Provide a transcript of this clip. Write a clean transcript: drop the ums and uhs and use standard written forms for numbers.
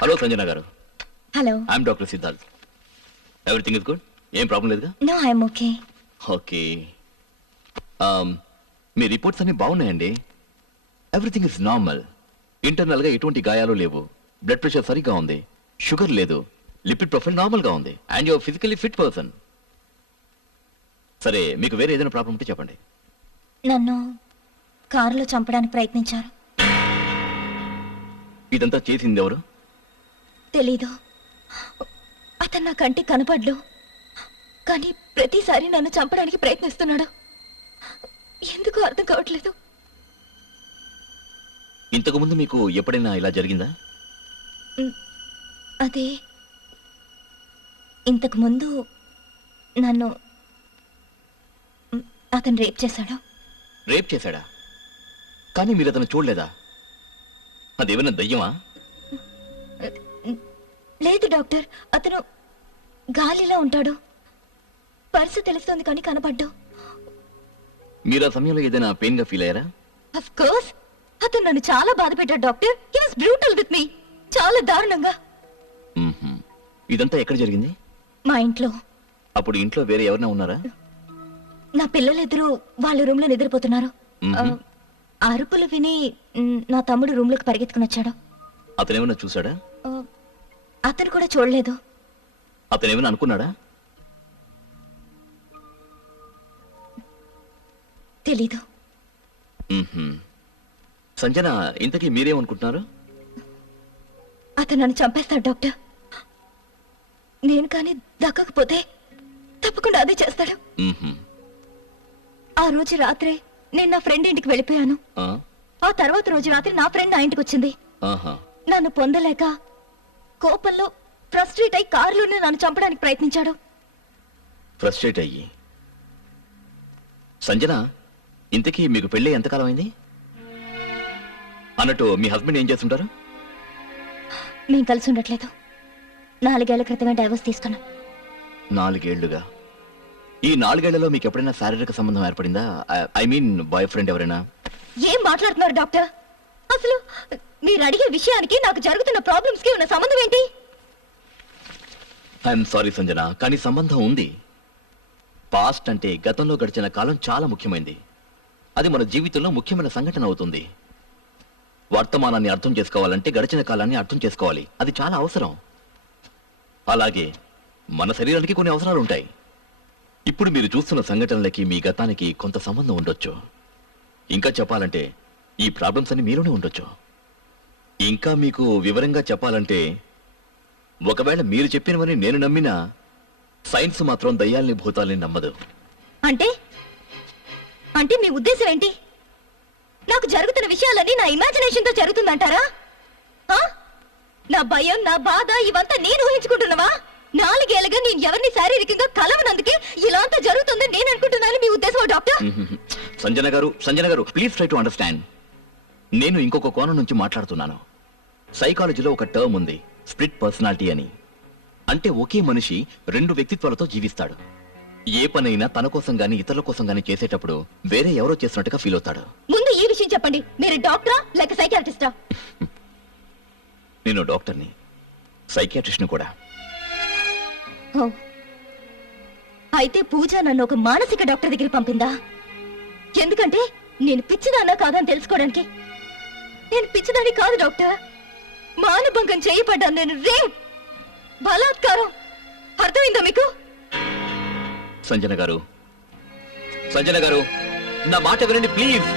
Hello Sanjana గారు. Hello. I'm doctor Siddharth. Everything is good? ఏం problem లేదుగా? No, I'm okay. ఓకే. మీ రిపోర్ట్స్ అన్ని బాగున్నాయండి. Everything is normal. ఇంటర్నల్ గా ఎటువంటి గాయాలు లేవు. బ్లడ్ ప్రెషర్ సరిగ్గా ఉంది. షుగర్ లేదు. లిపిడ్ ప్రొఫైల్ నార్మల్ గా ఉంది. And your physically fit person. సరే, మీకు వేరే ఏదైనా ప్రాబ్లం ఉంటే చెప్పండి. నన్ను కారులో చంపడానికి ప్రయత్నించారు. ఇదంతా చేసింది ఎవరు? తెలీదు. అతను నా కంటికి కనపడ్డు, కానీ ప్రతిసారి నన్ను చంపడానికి ప్రయత్నిస్తున్నాడు. ఎందుకు అర్థం కావట్లేదు. ఇంతకు ముందు మీకు ఎప్పుడైనా ఇలా జరిగిందా? అదే, ఇంతకు ముందు నన్ను అతను రేప్ చేశాడు. రేప్ చేశాడా? కానీ మీరు అతను చూడలేదా? అదేమైనా దయ్యమా? లేదు డాక్టర్, అతను గాలిలా ఉంటాడు. పర్సు తెలుస్తుంది కానీ కనపడ్డు. మీరు ఆ సమయంలో ఏదైనా పెయిన్ గా ఫీల్ అయ్యారా? Of course. అతను నన్ను చాలా బాధ పెట్టాడు doctor. He was brutal with me. చాలా దారుణంగా. ఇదంతా ఎక్కడ జరిగింది? మా ఇంట్లో. అప్పుడు ఇంట్లో వేరే ఎవరైనా ఉన్నారా? నా పిల్లలిద్దరూ వాళ్ళ రూమ్ లో నిద్రపోతున్నారు. అరుపులు విని నా తమ్ముడు రూమ్ లోకి పరిగెత్తుకుని వచ్చాడు. అతనేమన్నా చూసాడా? అతను కూడా చూడలేదు. అతనేమన్నా అనుకున్నాడా? తెలీదు. సంజన, ఇంతకీ మీరేమనుకుంటున్నారు? అతను నన్ను చంపేస్తాడు డాక్టర్. నేను కానీ దక్కకపోతే తప్పకుండా అదే చేస్తాడు. ఆ రోజు రాత్రే నేను నా ఫ్రెండ్ ఇంటికి వెళ్ళిపోయాను. ఆ తర్వాత రోజు రాత్రి నా ఫ్రెండ్ నా ఇంటికి వచ్చింది. నన్ను పొందలేక కోపంలో ఫ్రస్ట్రేట్ అయి కారులోనే నన్ను చంపడానికి ప్రయత్నించాడు. ఫ్రస్ట్రేట్ అయ్యి? సంజన, ఇంతకీ మీకు పెళ్ళి ఎంతకాలం అయింది? అన్నట్టు మీ హస్బెండ్ ఏం చేస్తుంటారు? మేము కలిసి ఉండట్లేదు. 4 ఏళ్ల క్రితమే డైవర్స్ తీసుకున్నాం. 4 ఏళ్లుగా? ఈ 4 ఏళ్లలో మీకు ఎప్పుడైనా శారీరక సంబంధం ఏర్పడిందా? ఐ మీన్ బాయ్ ఫ్రెండ్ ఎవరైనా? ఏం మాట్లాడుతున్నారు డాక్టర్? అసలు మీరు అడిగే విషయానికి నాకు జరుగుతున్న ప్రాబ్లమ్స్ కి ఉన్న సంబంధం ఏంటి? ఐఎమ్ సారీ సంజన, కానీ సంబంధం ఉంది. పాస్ట్ అంటే గతంలో గడిచిన కాలం చాలా ముఖ్యమైనది. అది మన జీవితంలో ముఖ్యమైన సంఘటన అవుతుంది. వర్తమానాన్ని అర్థం చేసుకోవాలంటే గడిచిన కాలాన్ని అర్థం చేసుకోవాలి. అది చాలా అవసరం. అలాగే మన శరీరానికి కొన్ని అవసరాలు ఉంటాయి. ఇప్పుడు మీరు చూస్తున్న సంఘటనలకి మీ గతానికి కొంత సంబంధం ఉండొచ్చు. ఇంకా చెప్పాలంటే ఈ ప్రాబ్లమ్స్ అన్ని మీలోనే ఉండొచ్చు. ఇంకా మీకు వివరంగా చెప్పాలంటే, ఒకవేళ మీరు చెప్పినవని నేను నమ్మినా సైన్స్ మాత్రం దయ్యాల్ని భూతాల్ని నమ్మదు. అంటే అంటే మీ ఉద్దేశం ఏంటి? నాకు జరుగుతున్న విషయాలన్నీ నా ఇమాజినేషన్ తో జరుగుతుందంటారా? నా భయం, నా బాధ ఇవంతా నేను ఊహించుకుంటున్నావా? 4 ఏళ్ళుగా నేను ఎవరిని శారీరకంగా కలవనందుకే ఇలా అంతా జరుగుతుందని నేను అనుకుంటున్నాను. మీ ఉద్దేశం డాక్టర్? సంజన గారు ప్లీజ్ ట్రై టు అండర్స్టాండ్. నేను ఇంకొక కోణం నుంచి మాట్లాడుతున్నాను. సైకాలజీలో ఒక టర్మ్ ఉంది, స్ప్లిట్ పర్సనాలిటీ అని. అంటే ఒకే మనిషి 2 వ్యక్తిత్వాలతో జీవిస్తాడు. ఏ పనైనా తన కోసం గానీ ఇతరుల కోసం గానీ చేసేటప్పుడు వేరే ఎవరో చేస్తున్నట్టుగా ఫీల్ అవుతాడు. ముందు ఈ విషయం చెప్పండి, మీరు డాక్టరా లేక సైకియాట్రిస్టా? నేను డాక్టర్ని, సైకియాట్రిస్ట్ని కూడా. అయితే పూజ నన్ను ఒక మానసిక డాక్టర్ దగ్గర పంపిందా? ఎందుకంటే నేను పిచ్చిదాన్నా కాదని తెలుసుకోవడానికి. నేను పిచ్చిదాన్ని కాదు డాక్టర్. మానభంగం చేయబడ్డాను నేను. రేప్, బలాత్కారం. అర్థమైందా మీకు? సంజన గారు, నా మాట వినండి ప్లీజ్.